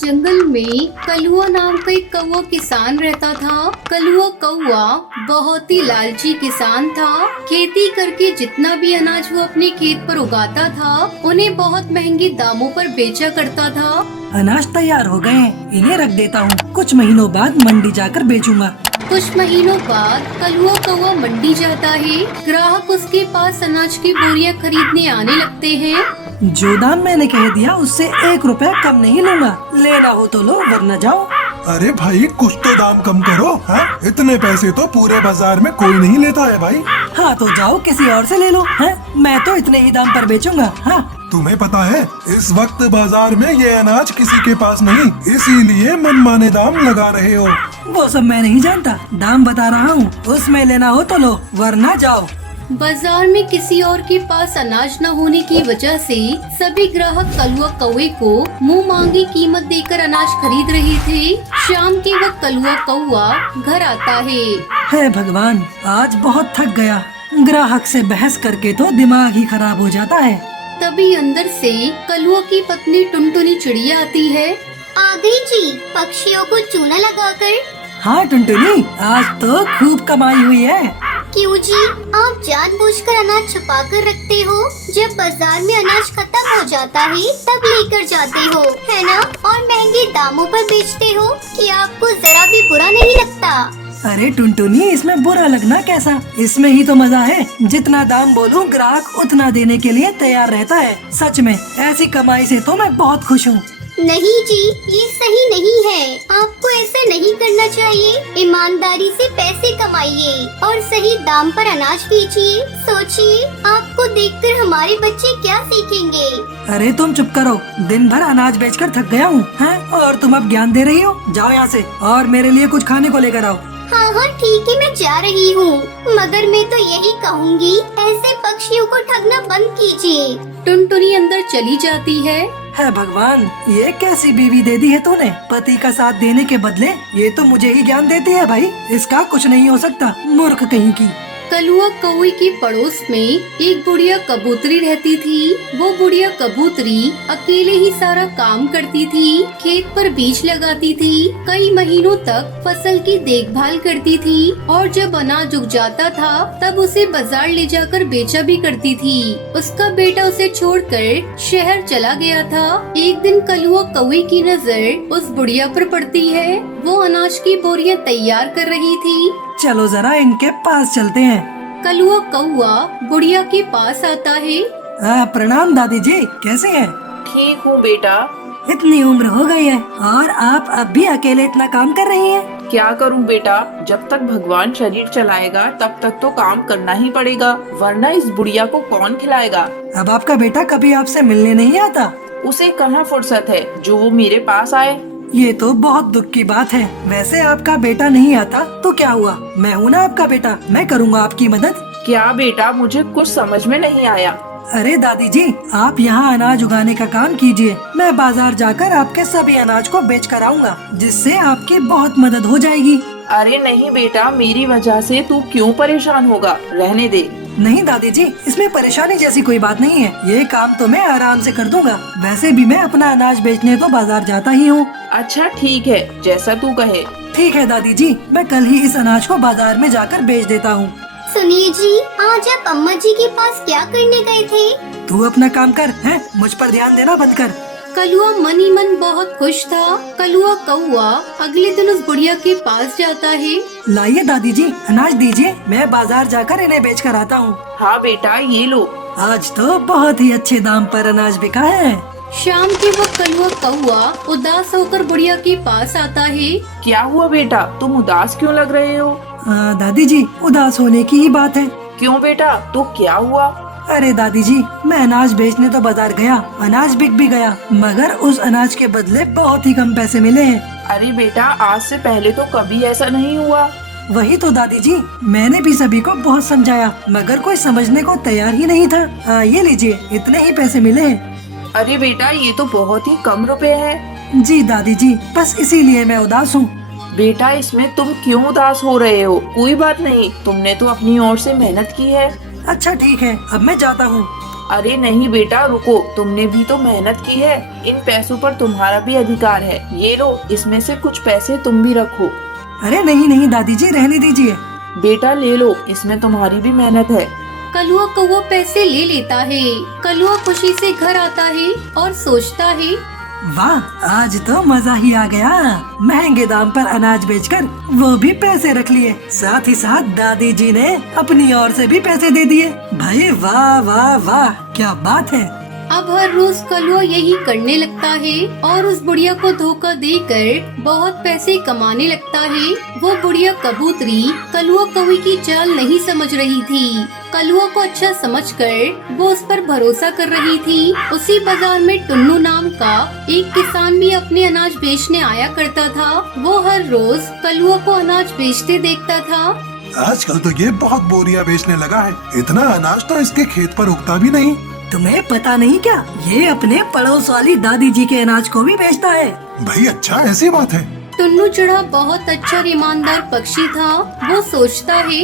जंगल में कलुआ नाम का एक कौवा किसान रहता था। कलुआ कौवा बहुत ही लालची किसान था। खेती करके जितना भी अनाज वो अपने खेत पर उगाता था उन्हें बहुत महंगे दामों पर बेचा करता था। अनाज तैयार हो गए हैं, इन्हें रख देता हूँ, कुछ महीनों बाद मंडी जाकर बेचूंगा। कुछ महीनों बाद कलुआ कौवा मंडी जाता है। ग्राहक उसके पास अनाज की बोरियां खरीदने आने लगते हैं। जो दाम मैंने कह दिया उससे 1 रुपया कम नहीं लूंगा, लेना हो तो लो वरना जाओ। अरे भाई कुछ तो दाम कम करो। हाँ, इतने पैसे तो पूरे बाजार में कोई नहीं लेता है भाई। हाँ तो जाओ किसी और से ले लो। हाँ, मैं तो इतने ही दाम पर बेचूंगा। हाँ तुम्हें पता है इस वक्त बाजार में ये अनाज किसी के पास नहीं, इसीलिए मनमाने दाम लगा रहे हो। वो सब मैं नहीं जानता, दाम बता रहा हूँ, उसमें लेना हो तो लो वरना जाओ। बाजार में किसी और के पास अनाज न होने की वजह से सभी ग्राहक कलुआ कौवे को मुंह मांगी कीमत देकर अनाज खरीद रहे थे। शाम के वक्त कलुआ कौवा घर आता है। हे भगवान, आज बहुत थक गया, ग्राहक से बहस करके तो दिमाग ही खराब हो जाता है। तभी अंदर से कलुआ की पत्नी टुनटुनी चिड़िया आती है। आ गई जी, पक्षियों को चूना लगाकर। हाँ टुनटुनी, आज तो खूब कमाई हुई है। क्यों जी, आप जानबूझकर अनाज छुपा कर रखते हो? जब बाजार में अनाज खत्म हो जाता है तब लेकर जाते हो, है ना? और महंगे दामों पर बेचते हो कि आपको जरा भी बुरा नहीं लगता? अरे टुनटुनी, इसमें बुरा लगना कैसा, इसमें ही तो मजा है। जितना दाम बोलूं ग्राहक उतना देने के लिए तैयार रहता है। सच में ऐसी कमाई से तो मैं बहुत खुश हूँ। नहीं जी, ये सही नहीं है। आपको ऐसा नहीं करना चाहिए। ईमानदारी से पैसे कमाइए और सही दाम पर अनाज बेचिए। सोचिए, आपको देखकर हमारे बच्चे क्या सीखेंगे? अरे तुम चुप करो, दिन भर अनाज बेचकर थक गया हूँ, हैं? और तुम अब ज्ञान दे रही हो? जाओ यहाँ से और मेरे लिए कुछ खाने को लेकर आओ। हाँ हाँ ठीक है, मैं जा रही हूँ, मगर मैं तो यही कहूँगी, ऐसे पक्षियों को ठगना बंद कीजिए। टुनटुनी अंदर चली जाती है। है भगवान, ये कैसी बीवी दे दी है तूने? पति का साथ देने के बदले ये तो मुझे ही ज्ञान देती है भाई। इसका कुछ नहीं हो सकता, मूर्ख कहीं की। कलुआ कौवे के पड़ोस में एक बुढ़िया कबूतरी रहती थी। वो बुढ़िया कबूतरी अकेले ही सारा काम करती थी। खेत पर बीज लगाती थी, कई महीनों तक फसल की देखभाल करती थी और जब अनाज उग जाता था तब उसे बाजार ले जाकर बेचा भी करती थी। उसका बेटा उसे छोड़कर शहर चला गया था। एक दिन कलुआ कौवे की नजर उस बुढ़िया पर पड़ती है। वो अनाज की बोरियां तैयार कर रही थी। चलो जरा इनके पास चलते हैं। कलुआ कौवा बुढ़िया के पास आता है। प्रणाम दादी जी, कैसे हैं? ठीक हूँ बेटा। इतनी उम्र हो गई है और आप अब भी अकेले इतना काम कर रही हैं? क्या करूँ बेटा, जब तक भगवान शरीर चलाएगा तब तक तो काम करना ही पड़ेगा, वरना इस बुढ़िया को कौन खिलाएगा। अब आपका बेटा कभी आपसे मिलने नहीं आता? उसे कहाँ फुर्सत है जो वो मेरे पास आए। ये तो बहुत दुख की बात है। वैसे आपका बेटा नहीं आता तो क्या हुआ, मैं हूँ ना आपका बेटा, मैं करूँगा आपकी मदद। क्या बेटा, मुझे कुछ समझ में नहीं आया। अरे दादी जी, आप यहाँ अनाज उगाने का काम कीजिए, मैं बाजार जाकर आपके सभी अनाज को बेच कर आऊँगा, जिससे आपकी बहुत मदद हो जाएगी। अरे नहीं बेटा, मेरी वजह से तू क्यों परेशान होगा, रहने दे। नहीं दादी जी, इसमें परेशानी जैसी कोई बात नहीं है, ये काम तो मैं आराम से कर दूंगा। वैसे भी मैं अपना अनाज बेचने तो बाजार जाता ही हूँ। अच्छा ठीक है, जैसा तू कहे। ठीक है दादी जी, मैं कल ही इस अनाज को बाजार में जाकर बेच देता हूँ। सुनिए जी, आज आप अम्मा जी के पास क्या करने गए थे? तू अपना काम कर, हैं? मुझ पर ध्यान देना बंद कर। कलुआ मन ही मन बहुत खुश था। कलुआ कौवा अगले दिन उस बुढ़िया के पास जाता है। लाइए दादी जी, अनाज दीजिए, मैं बाजार जाकर इन्हें बेच कर आता हूँ। हाँ बेटा, ये लो। आज तो बहुत ही अच्छे दाम पर अनाज बिका है। शाम के वक्त कलुआ कौवा उदास होकर बुढ़िया के पास आता है। क्या हुआ बेटा, तुम उदास क्यों लग रहे हो? दादी जी, उदास होने की ही बात है। क्यों बेटा, तो क्या हुआ? अरे दादी जी, मैं अनाज बेचने तो बाजार गया, अनाज बिक भी गया, मगर उस अनाज के बदले बहुत ही कम पैसे मिले हैं। अरे बेटा, आज से पहले तो कभी ऐसा नहीं हुआ। वही तो दादी जी, मैंने भी सभी को बहुत समझाया, मगर कोई समझने को तैयार ही नहीं था। ये लीजिए, इतने ही पैसे मिले हैं। अरे बेटा, ये तो बहुत ही कम रुपए हैं। जी दादी जी, बस इसीलिए मैं उदास हूँ। बेटा, इसमें तुम क्यों उदास हो रहे हो? कोई बात नहीं, तुमने तो अपनी ओर से मेहनत की है। अच्छा ठीक है, अब मैं जाता हूँ। अरे नहीं बेटा रुको, तुमने भी तो मेहनत की है, इन पैसों पर तुम्हारा भी अधिकार है। ये लो, इसमें से कुछ पैसे तुम भी रखो। अरे नहीं नहीं दादी जी, रहने दीजिए। बेटा ले लो, इसमें तुम्हारी भी मेहनत है। कलुआ कौवा पैसे ले लेता है। कलुआ खुशी से घर आता है और सोचता है, वाह, आज तो मजा ही आ गया। महंगे दाम पर अनाज बेचकर वो भी पैसे रख लिए, साथ ही साथ दादी जी ने अपनी ओर से भी पैसे दे दिए। भाई वाह वाह वाह, क्या बात है। अब हर रोज कलुआ यही करने लगता है और उस बुढ़िया को धोखा देकर बहुत पैसे कमाने लगता है। वो बुढ़िया कबूतरी कलुआ कौवे की चाल नहीं समझ रही थी। कलुआ को अच्छा समझकर वो उस पर भरोसा कर रही थी। उसी बाजार में टुन्नू नाम का एक किसान भी अपने अनाज बेचने आया करता था। वो हर रोज कलुआ को अनाज बेचते देखता था। आजकल तो ये बहुत बोरियां बेचने लगा है। इतना अनाज तो इसके खेत पर उगता भी नहीं। तुम्हें पता नहीं क्या, ये अपने पड़ोस वाली दादी जी के अनाज को भी बेचता है। भाई अच्छा, ऐसी बात है। टुन्नू चिड़ा बहुत अच्छा और ईमानदार पक्षी था। वो सोचता है,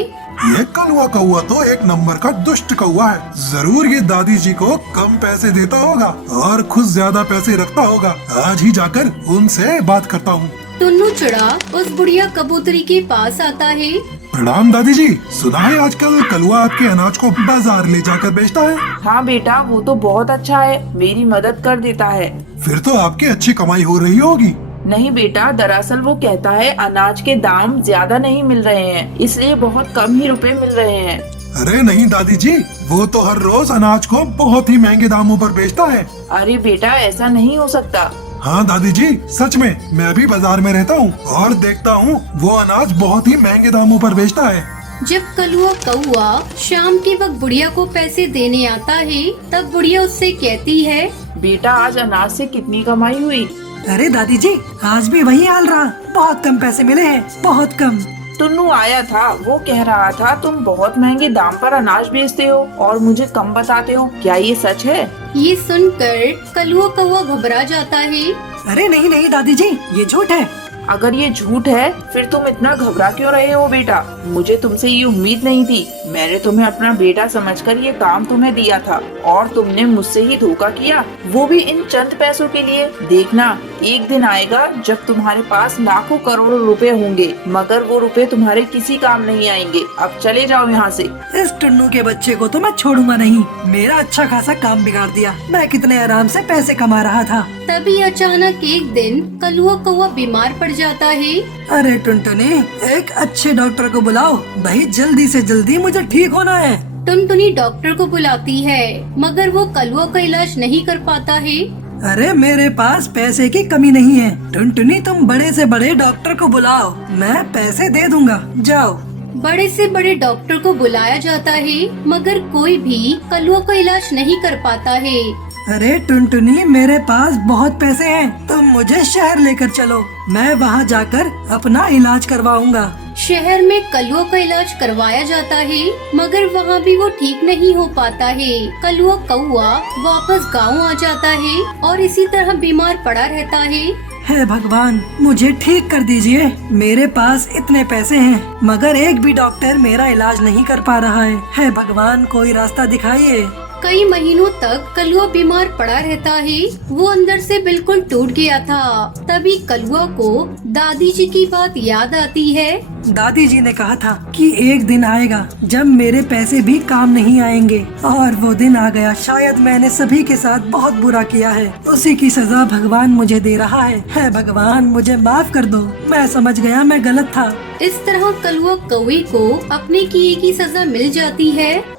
ये कलुआ कौवा तो एक नंबर का दुष्ट कौवा है। जरूर ये दादी जी को कम पैसे देता होगा और खुद ज्यादा पैसे रखता होगा। आज ही जाकर उनसे बात करता हूँ। टुन्नू चिड़ा उस बुढ़िया कबूतरी के पास आता है। प्रणाम दादी जी, सुना है आजकल कलुआ आपके अनाज को बाजार ले जाकर बेचता है। हाँ बेटा, वो तो बहुत अच्छा है, मेरी मदद कर देता है। फिर तो आपकी अच्छी कमाई हो रही होगी। नहीं बेटा, दरअसल वो कहता है अनाज के दाम ज्यादा नहीं मिल रहे हैं, इसलिए बहुत कम ही रुपए मिल रहे हैं। अरे नहीं दादी जी, वो तो हर रोज अनाज को बहुत ही महंगे दामों पर बेचता है। अरे बेटा, ऐसा नहीं हो सकता। हाँ दादी जी, सच में मैं भी बाजार में रहता हूँ और देखता हूँ वो अनाज बहुत ही महंगे दामों पर बेचता है। जब कलुआ कौवा शाम के वक्त बुढ़िया को पैसे देने आता है, तब बुढ़िया उससे कहती है, बेटा आज अनाज से कितनी कमाई हुई? अरे दादी जी, आज भी वही हाल रहा, बहुत कम पैसे मिले हैं, बहुत कम। टुन्नू आया था, वो कह रहा था तुम बहुत महंगे दाम पर अनाज बेचते हो और मुझे कम बताते हो, क्या ये सच है? ये सुनकर कलुआ कौवा घबरा जाता है। अरे नहीं नहीं दादी जी, ये झूठ है। अगर ये झूठ है फिर तुम इतना घबरा क्यों रहे हो बेटा? मुझे तुमसे ये उम्मीद नहीं थी। मैंने तुम्हें अपना बेटा समझकर ये काम तुम्हें दिया था और तुमने मुझसे ही धोखा किया, वो भी इन चंद पैसों के लिए। देखना, एक दिन आएगा जब तुम्हारे पास लाखों करोड़ों रुपए होंगे, मगर वो रुपए तुम्हारे किसी काम नहीं आएंगे। अब चले जाओ यहाँ से। इस टुन्नू के बच्चे को तो मैं छोड़ूंगा नहीं। मेरा अच्छा खासा काम बिगाड़ दिया। मैं कितने आराम से पैसे कमा रहा था। तभी अचानक एक दिन कलुआ कौवा बीमार पड़ जाता है। अरे टुनटुनी, एक अच्छे डॉक्टर को बुलाओ भाई, जल्दी से जल्दी मुझे ठीक होना है। टुनटुनी डॉक्टर को बुलाती है, मगर वो कलुआ का इलाज नहीं कर पाता है। अरे मेरे पास पैसे की कमी नहीं है टुनटुनी, तुम बड़े से बड़े डॉक्टर को बुलाओ, मैं पैसे दे दूंगा, जाओ। बड़े से बड़े डॉक्टर को बुलाया जाता है, मगर कोई भी कलुआ का इलाज नहीं कर पाता है। अरे टुनटुनी, मेरे पास बहुत पैसे हैं, तुम मुझे शहर लेकर चलो, मैं वहाँ जाकर अपना इलाज करवाऊंगा। शहर में कलुआ का इलाज करवाया जाता है, मगर वहाँ भी वो ठीक नहीं हो पाता है। कलुआ कौवा वापस गांव आ जाता है और इसी तरह बीमार पड़ा रहता है। हे भगवान, मुझे ठीक कर दीजिए। मेरे पास इतने पैसे हैं, मगर एक भी डॉक्टर मेरा इलाज नहीं कर पा रहा है। हे भगवान, कोई रास्ता दिखाइए। कई महीनों तक कलुआ बीमार पड़ा रहता है। वो अंदर से बिल्कुल टूट गया था। तभी कलुआ को दादी जी की बात याद आती है। दादी जी ने कहा था कि एक दिन आएगा जब मेरे पैसे भी काम नहीं आएंगे, और वो दिन आ गया। शायद मैंने सभी के साथ बहुत बुरा किया है, उसी की सजा भगवान मुझे दे रहा है। हे भगवान, मुझे माफ कर दो, मैं समझ गया मैं गलत था। इस तरह कलुआ कौवे को अपने किए की सजा मिल जाती है।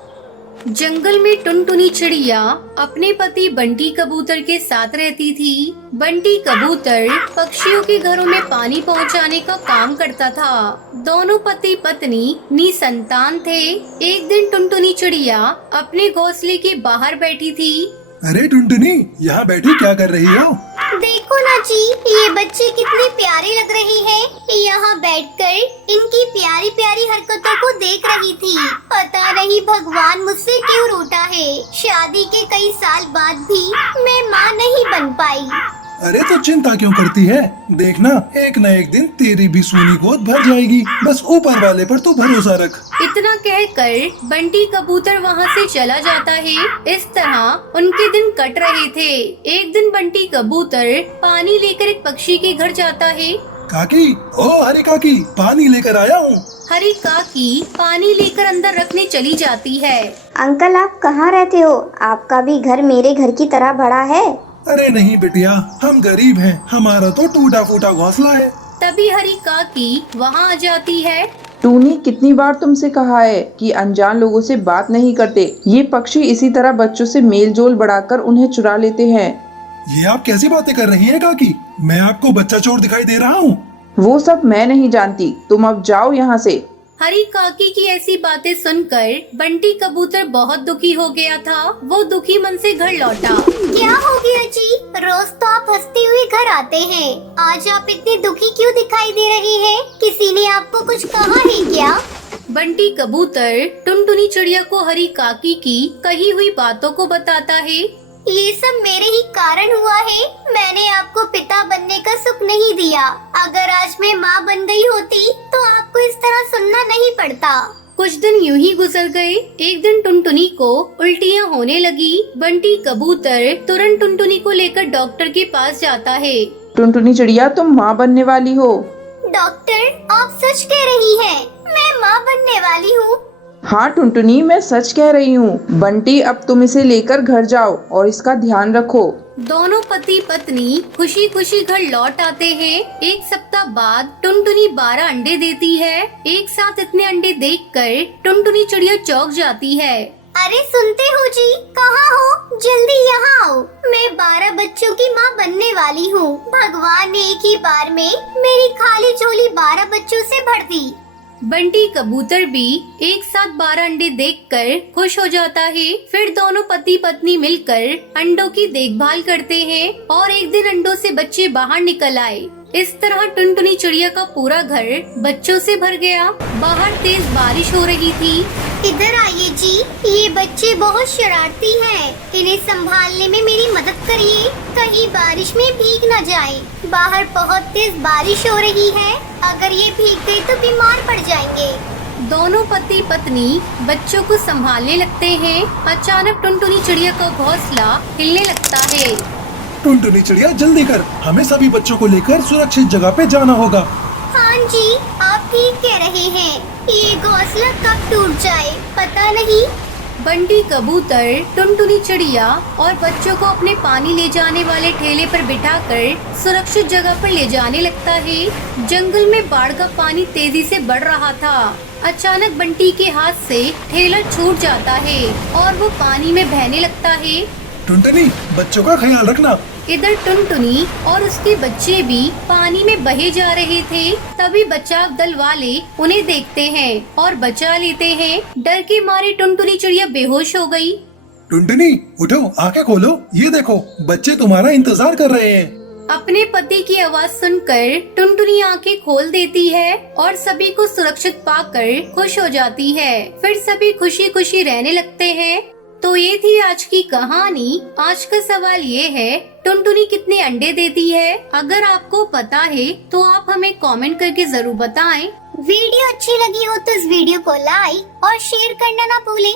जंगल में टुनटुनी चिड़िया अपने पति बंटी कबूतर के साथ रहती थी। बंटी कबूतर पक्षियों के घरों में पानी पहुंचाने का काम करता था। दोनों पति पत्नी निसंतान थे। एक दिन टुनटुनी चिड़िया अपने घोंसले के बाहर बैठी थी। अरे टुनटुनी, यहाँ बैठी क्या कर रही हो? देखो ना जी, ये बच्चे कितने प्यारे लग रहे हैं। यहाँ बैठकर इनकी प्यारी प्यारी हरकतों को देख रही थी। पता नहीं भगवान मुझसे क्यों रूठा है। शादी के कई साल बाद भी मैं माँ नहीं बन पाई। अरे तो चिंता क्यों करती है? देखना एक न एक दिन तेरी भी सूनी गोद भर जाएगी। बस ऊपर वाले पर तू भरोसा रख। इतना कहकर बंटी कबूतर वहाँ से चला जाता है। इस तरह उनके दिन कट रहे थे। एक दिन बंटी कबूतर पानी लेकर एक पक्षी के घर जाता है। काकी, ओ हरी काकी, पानी लेकर आया हूँ। हरी काकी पानी लेकर अंदर रखने चली जाती है। अंकल आप कहाँ रहते हो? आपका भी घर मेरे घर की तरह बड़ा है। अरे नहीं बिटिया, हम गरीब हैं, हमारा तो टूटा फूटा घोंसला है। तभी हरी काकी वहाँ आ जाती है। टूनी, कितनी बार तुमसे कहा है कि अनजान लोगों से बात नहीं करते। ये पक्षी इसी तरह बच्चों से मेल जोल बढ़ाकर उन्हें चुरा लेते हैं। ये आप कैसी बातें कर रही हैं काकी? मैं आपको बच्चा चोर दिखाई दे रहा हूँ? वो सब मैं नहीं जानती, तुम अब जाओ यहाँ से। हरी काकी की ऐसी बातें सुनकर बंटी कबूतर बहुत दुखी हो गया था। वो दुखी मन से घर लौटा। क्या हो गया जी? रोज तो आप हंसते हुए घर आते हैं, आज आप इतने दुखी क्यों दिखाई दे रहे हैं? किसी ने आपको कुछ कहा है क्या? बंटी कबूतर टुनटुनी चिड़िया को हरी काकी की कही हुई बातों को बताता है। ये सब मेरे ही कारण हुआ है। मैंने आपको पिता बनने का सुख नहीं दिया। अगर आज मैं माँ बन गई होती तो आपको इस तरह सुनना नहीं पड़ता। कुछ दिन यूं ही गुजर गए। एक दिन टुनटुनी को उल्टियाँ होने लगी। बंटी कबूतर तुरंत टुनटुनी को लेकर डॉक्टर के पास जाता है। टुनटुनी चिड़िया, तुम माँ बनने वाली हो। डॉक्टर, आप सच कह रही हैं? मैं माँ बनने वाली हूँ? हाँ टुनटुनी, मैं सच कह रही हूँ। बंटी, अब तुम इसे लेकर घर जाओ और इसका ध्यान रखो। दोनों पति पत्नी खुशी खुशी घर लौट आते हैं। एक सप्ताह बाद टुनटुनी 12 अंडे देती है। एक साथ इतने अंडे देखकर टुनटुनी चिड़िया चौंक जाती है। अरे सुनते हो जी? कहाँ हो? जल्दी यहाँ आओ। मैं 12 बच्चों की माँ बनने वाली हूँ। भगवान ने एक ही बार में मेरी खाली झोली 12 बच्चों से भर दी। बंटी कबूतर भी एक साथ 12 अंडे देखकर खुश हो जाता है। फिर दोनों पति पत्नी मिलकर अंडों की देखभाल करते हैं और एक दिन अंडों से बच्चे बाहर निकल आए। इस तरह टुनटुनी चिड़िया का पूरा घर बच्चों से भर गया। बाहर तेज बारिश हो रही थी। इधर आइए जी, ये बच्चे बहुत शरारती हैं। इन्हें संभालने में मेरी मदद करिए, कहीं बारिश में भीग न जाए। बाहर बहुत तेज बारिश हो रही है, अगर ये भीग गए तो बीमार पड़ जाएंगे। दोनों पति पत्नी बच्चों को संभालने लगते हैं। अचानक टुनटुनी चिड़िया का घोंसला हिलने लगता है। टुनटुनी चिड़िया जल्दी कर, हमें सभी बच्चों को लेकर सुरक्षित जगह पे जाना होगा। हाँ जी, आप ठीक कह रहे हैं। ये घोंसला कब टूट जाए पता नहीं। बंटी कबूतर टुनटुनी चिड़िया और बच्चों को अपने पानी ले जाने वाले ठेले पर बिठाकर सुरक्षित जगह पर ले जाने लगता है। जंगल में बाढ़ का पानी तेजी से बढ़ रहा था। अचानक बंटी के हाथ से ठेला छूट जाता है और वो पानी में बहने लगता है। टुनटुनी, बच्चों का ख्याल रखना। इधर टुनटुनी और उसके बच्चे भी पानी में बहे जा रहे थे। तभी बचाव दल वाले उन्हें देखते हैं और बचा लेते हैं। डर के मारे टुनटुनी चिड़िया बेहोश हो गई। टुनटुनी उठो, आंखें खोलो, ये देखो बच्चे तुम्हारा इंतजार कर रहे हैं। अपने पति की आवाज सुनकर टुनटुनी आंखें खोल देती है और सभी को सुरक्षित पाकर खुश हो जाती है। फिर सभी खुशी खुशी रहने लगते हैं। तो ये थी आज की कहानी। आज का सवाल ये है, टुनटुनी कितने अंडे देती है? अगर आपको पता है तो आप हमें कमेंट करके जरूर बताएं। वीडियो अच्छी लगी हो तो इस वीडियो को लाइक और शेयर करना ना भूलें।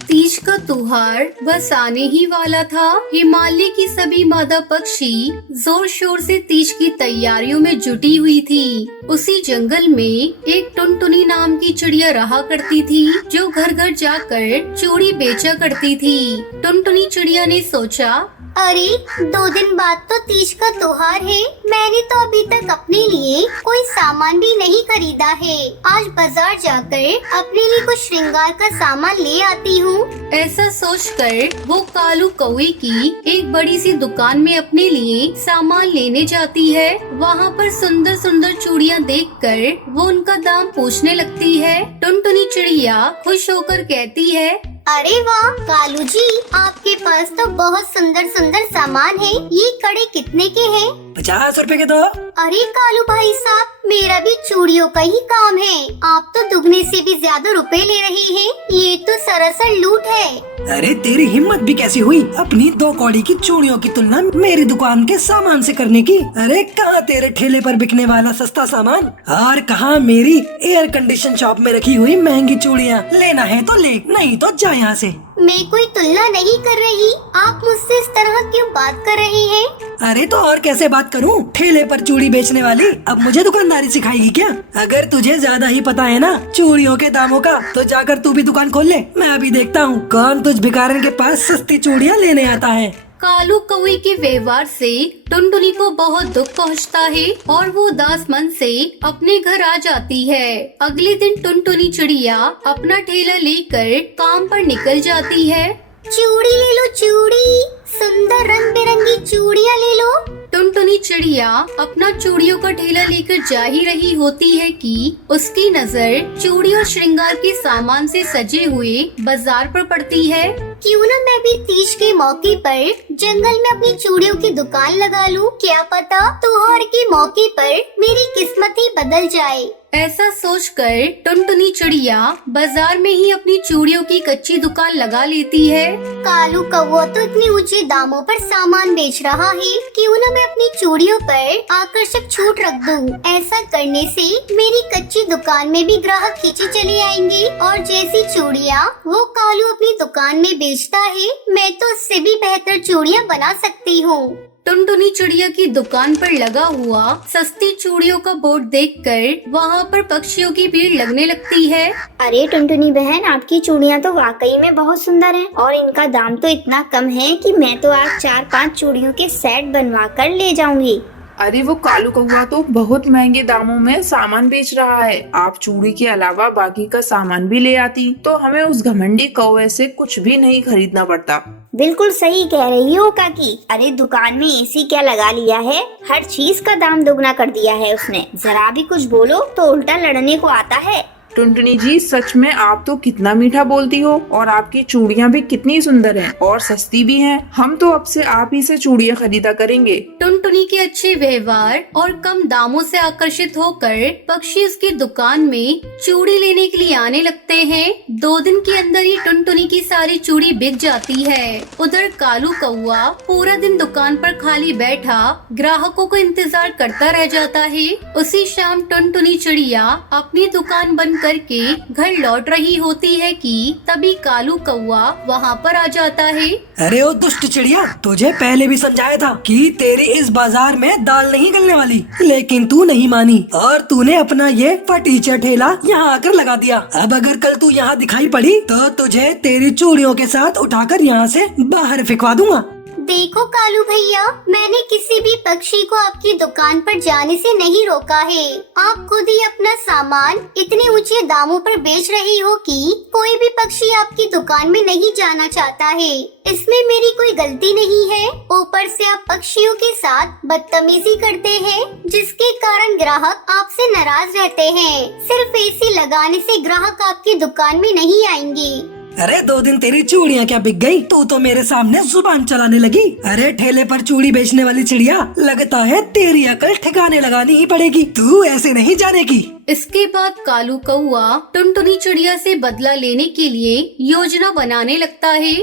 तीज का त्योहार बस आने ही वाला था। हिमालय की सभी मादा पक्षी जोर शोर से तीज की तैयारियों में जुटी हुई थी। उसी जंगल में एक टुनटुनी नाम की चिड़िया रहा करती थी, जो घर घर जाकर चूड़ी बेचा करती थी। टुनटुनी चिड़िया ने सोचा, अरे 2 दिन बाद तो तीज का त्योहार है। मैंने तो अभी तक अपने लिए कोई सामान भी नहीं खरीदा है। आज बाजार जाकर अपने लिए कुछ श्रृंगार का सामान ले आती हूँ। ऐसा सोचकर वो कालू कौवे की एक बड़ी सी दुकान में अपने लिए सामान लेने जाती है। वहाँ पर सुंदर सुंदर चूड़ियाँ देखकर वो उनका दाम पूछने लगती है। टुनटुनी चिड़िया खुश होकर कहती है, अरे वाह कालू जी, आपके पास तो बहुत सुंदर सुंदर सामान है। ये कड़े कितने के हैं? 50 रुपए के दो। अरे कालू भाई साहब, मेरा भी चूड़ियों का ही काम है। आप तो दुगने से भी ज्यादा रुपए ले रहे हैं। ये तो सरासर लूट है। अरे तेरी हिम्मत भी कैसी हुई अपनी 2 कौड़ी की चूड़ियों की तुलना मेरी दुकान के सामान से करने की। अरे कहाँ तेरे ठेले पर बिकने वाला सस्ता सामान और कहाँ मेरी एयर कंडीशन शॉप में रखी हुई महंगी चूड़ियाँ। लेना है तो ले, नहीं तो जा यहाँ से। मैं कोई तुलना नहीं कर रही। आप मुझसे इस तरह क्यों बात कर रहे हैं? अरे तो और कैसे बात करूं? ठेले पर चूड़ी बेचने वाली अब मुझे दुकानदारी सिखाएगी क्या? अगर तुझे ज्यादा ही पता है ना चूड़ियों के दामों का तो जाकर तू भी दुकान खोल ले। मैं अभी देखता हूँ कौन तुझ भिखारन के पास सस्ती चूड़ियाँ लेने आता है। कालू कौवे के व्यवहार से टुनटुनी को बहुत दुख पहुंचता है और वो उदास मन से अपने घर आ जाती है। अगले दिन टुनटुनी चिड़िया अपना ठेला लेकर काम पर निकल जाती है। चूड़ी ले लो चूड़ी, सुंदर रंग बिरंगी चूड़ियाँ ले लो। टुनटुनी चिड़िया अपना चूड़ियों का ठेला लेकर जा ही रही होती है कि उसकी नजर चूड़ी और श्रृंगार के सामान से सजे हुए बाजार पर पड़ती है। क्यों न मैं भी तीज के मौके पर जंगल में अपनी चूड़ियों की दुकान लगा लूं। क्या पता त्योहार के मौके पर मेरी किस्मत ही बदल जाए। ऐसा सोचकर टुनटुनी चिड़िया बाजार में ही अपनी चूड़ियों की कच्ची दुकान लगा लेती है। कालू कौवा तो इतने ऊंचे दामों पर सामान बेच रहा है, क्यों न मैं अपनी चूड़ियों पर आकर्षक छूट रख दूं। ऐसा करने से मेरी कच्ची दुकान में भी ग्राहक खींचे चले आएंगे और जैसी चूड़ियाँ वो कालू अपनी दुकान में बेचता है, मैं तो उससे भी बेहतर चूड़ियाँ बना सकती हूँ। टुनटुनी चिड़िया की दुकान पर लगा हुआ सस्ती चूड़ियों का बोर्ड देखकर वहाँ पर पक्षियों की भीड़ लगने लगती है। अरे टुनटुनी बहन, आपकी चूड़ियाँ तो वाकई में बहुत सुंदर हैं और इनका दाम तो इतना कम है कि मैं तो आज 4-5 चूड़ियों के सेट बनवा कर ले जाऊंगी। अरे वो कालू कौवा तो बहुत महंगे दामों में सामान बेच रहा है। आप चूड़ी के अलावा बाकी का सामान भी ले आती तो हमें उस घमंडी कौवे से कुछ भी नहीं खरीदना पड़ता। बिल्कुल सही कह रही हो काकी। अरे दुकान में एसी क्या लगा लिया है, हर चीज का दाम दोगुना कर दिया है उसने। जरा भी कुछ बोलो तो उल्टा लड़ने को आता है। टुनटुनी जी, सच में आप तो कितना मीठा बोलती हो और आपकी चूड़ियाँ भी कितनी सुंदर हैं और सस्ती भी हैं। हम तो अब से आप ही से चूड़ियाँ खरीदा करेंगे। टुनटुनी के अच्छे व्यवहार और कम दामों से आकर्षित होकर पक्षी उसकी दुकान में चूड़ी लेने के लिए आने लगते हैं। 2 दिन के अंदर ही टुनटुनी की सारी चूड़ी बिक जाती है। उधर कालू कौवा पूरा दिन दुकान पर खाली बैठा ग्राहकों को इंतजार करता रह जाता है। उसी शाम टुनटुनी चिड़िया अपनी दुकान बंद करके घर लौट रही होती है कि तभी कालू कौवा वहाँ पर आ जाता है। अरे ओ दुष्ट चिड़िया, तुझे पहले भी समझाया था कि तेरी इस बाजार में दाल नहीं गलने वाली, लेकिन तू नहीं मानी और तूने अपना ये फटीचा ठेला यहाँ आकर लगा दिया। अब अगर कल तू यहाँ दिखाई पड़ी तो तुझे तेरी चूड़ियों के साथ उठाकर यहाँ से बाहर फेंकवा दूंगा। देखो कालू भैया, मैंने किसी भी पक्षी को आपकी दुकान पर जाने से नहीं रोका है। आप खुद ही अपना सामान इतने ऊंचे दामों पर बेच रही हो कि कोई भी पक्षी आपकी दुकान में नहीं जाना चाहता है। इसमें मेरी कोई गलती नहीं है। ऊपर से आप पक्षियों के साथ बदतमीजी करते हैं, जिसके कारण ग्राहक आपसे नाराज रहते हैं। सिर्फ एसी लगाने से ग्राहक आपकी दुकान में नहीं आएंगे। अरे 2 दिन तेरी चूड़ियाँ क्या बिक गई? तू तो मेरे सामने जुबान चलाने लगी। अरे ठेले पर चूड़ी बेचने वाली चिड़िया, लगता है तेरी अकल ठिकाने लगानी ही पड़ेगी। तू ऐसे नहीं जानेगी। इसके बाद कालू कौवा टुनटुनी चिड़िया से बदला लेने के लिए योजना बनाने लगता है।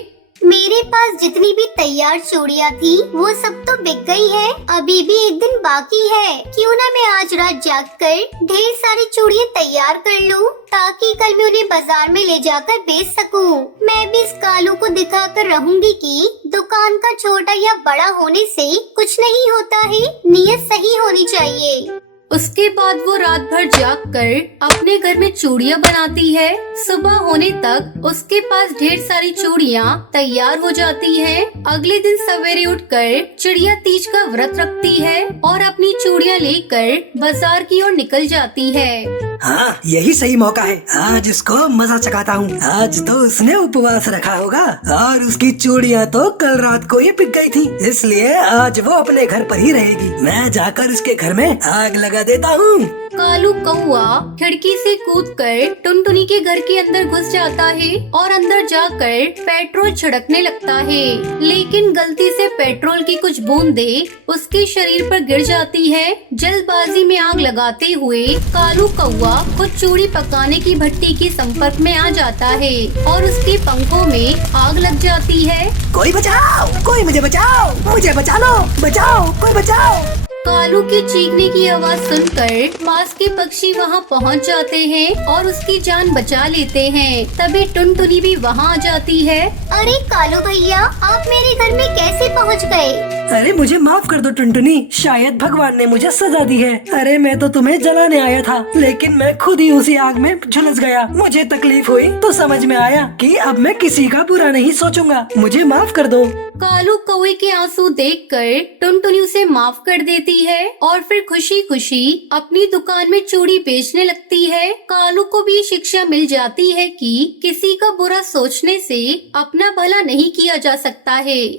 मेरे पास जितनी भी तैयार चूड़ियाँ थी वो सब तो बिक गई है। अभी भी एक दिन बाकी है। क्यों ना मैं आज रात जागकर ढेर सारी चूड़ियाँ तैयार कर लूं, ताकि कल मैं उन्हें बाजार में ले जाकर बेच सकूं। मैं भी इस कालू को दिखाकर रहूंगी कि दुकान का छोटा या बड़ा होने से कुछ नहीं होता है, नीयत सही होनी चाहिए। उसके बाद वो रात भर जागकर अपने घर में चूड़ियाँ बनाती है। सुबह होने तक उसके पास ढेर सारी चूड़ियाँ तैयार हो जाती हैं। अगले दिन सवेरे उठकर चिड़िया तीज का व्रत रखती है और अपनी चूड़ियाँ लेकर बाजार की ओर निकल जाती है। हाँ, यही सही मौका है। आज इसको मजा चखाता हूँ। आज तो उसने उपवास रखा होगा और उसकी चूड़ियाँ तो कल रात को ही बिक गई थी, इसलिए आज वो अपने घर पर ही रहेगी। मैं जाकर उसके घर में आग लगा देता हूँ। कालू कौआ खिड़की से कूदकर टुनटुनी के घर के अंदर घुस जाता है और अंदर जाकर पेट्रोल छिड़कने लगता है, लेकिन गलती से पेट्रोल की कुछ बूंदें उसके शरीर पर गिर जाती है। जल्दबाजी में आग लगाते हुए कालू कौआ खुद चूड़ी पकाने की भट्टी के संपर्क में आ जाता है और उसके पंखों में आग लग जाती है। कोई बचाओ, कोई मुझे बचाओ, मुझे बचा लो, बचाओ, कोई बचाओ। कालू के चीखने की आवाज सुनकर पास के पक्षी वहां पहुंच जाते हैं और उसकी जान बचा लेते हैं। तभी टुनटुनी भी वहां आ जाती है। अरे कालू भैया, आप मेरे घर में कैसे पहुंच गए? अरे मुझे माफ कर दो टुनटुनी, शायद भगवान ने मुझे सजा दी है। अरे मैं तो तुम्हें जलाने आया था, लेकिन मैं खुद ही उसी आग में झुलस गया। मुझे तकलीफ हुई तो समझ में आया कि अब मैं किसी का बुरा नहीं सोचूंगा, मुझे माफ कर दो। कालू कौवे के आंसू देखकर टुनटुनी उसे माफ कर देती है और फिर खुशी खुशी अपनी दुकान में चूड़ी बेचने लगती है। कालू को भी शिक्षा मिल जाती है कि किसी का बुरा सोचने से अपना भला नहीं किया जा सकता है।